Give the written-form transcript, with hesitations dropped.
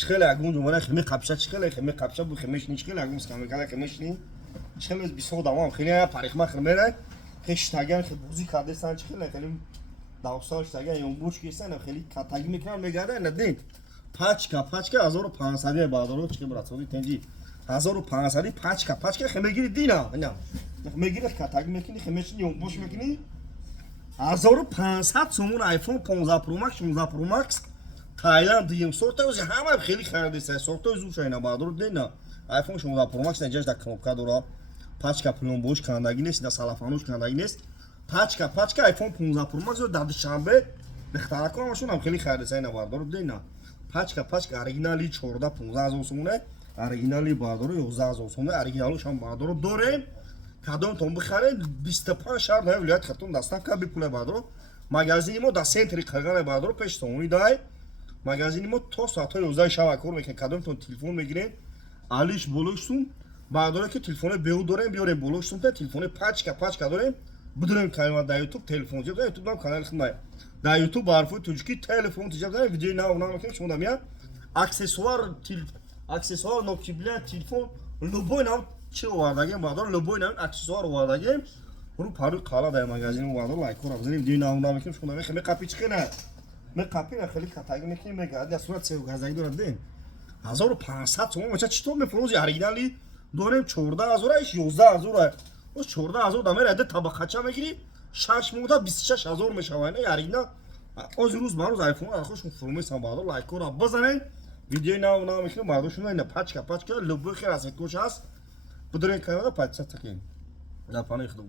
چخیل اگون جمعه خیلی قبشه چخیل خیلی قبشه بود خیلیش نیش خیلی اگون سکام میکنه خیلیش نی چخیل از بیست دوام خیلی پاریخ ما خیلی خیش تاگن خیلی بوزی کرده سان چخیل خیلی داوساش تاگن یون بوش کیسن خیلی کاتاگی میکنن میگه ندین پاچکا 1500 بادرو چه براتوی تنجی 1500 پاچکا خیلی میگیری دینا نه میگیری کاتاگی میکنی خیلیش یون بوش میکنی 1500 سومون آیفون 15 پرو مکس 16 پرو مکس تایلند دیم سورت از همه خیلی خریده سه سورت از اون شاینا بادرو دینا آیفون 16 پرو مکس نجاش دا کنوپکا دورا پاچکا پلون بوش کانداگی نیست دا سالافانوش کانداگی نیست پاچکا آیفون 15 پرو مکس داد شنبه بختار کنمشون هم خیلی خریده ساینا بادرو دینا پاچکا اوریجینالی 14 15000 سومونه اوریجینالی بادرو 11000 سومونه اوریجینالش هم بادرو داره کدوم تون بخرید 25 شهر در ولایت خطون دستافکا بیپول بادرو مغازین ما در سنتری قرغان بادرو پیش تونی دای مغازین ما تا ساعت 11 شب کار میکنه کدوم تون تلفن میگیرین آلیش بولوشتون بادرو که تلفن بیو داریم بیاریم بولوشتون تا تلفن پاچکا داریم بدونیم کلمه در یوتیوب تلفن جواب یوتیوب هم کانال خدمت در یوتیوب حرفای ترکی تلفن جواب داریم ویدیو نه میکنیم شما دامیا اکسسوار نوکیبله تلفن لوبوی نام چه وارداگیم بادر لوبوی نام اکسسوار وارداگیم رو پارو کالا در مغازین بادر لایک کن بزنیم ویدیو نه میکنیم شما دامیا خیلی کپی چکنه من کپی خیلی کاتاگی میکنیم میگه در صورت سه گازایی دارد دین 1500 تومان بچه چطور میفروشی اوریجینالی داریم 14000 ایش 11000 او 14000 دامه رده طبقه میگیری 6 مودا 26000 میشوانه اوریجینال از روز ما روز آیفون خوش فرومی سام بادر لایک کن بزنین ویدیو نه میکنیم بادرشون اینا پاچکا لوبو خیر از کوچ است بدون کانال پاچکا تکین لا پانه خدمت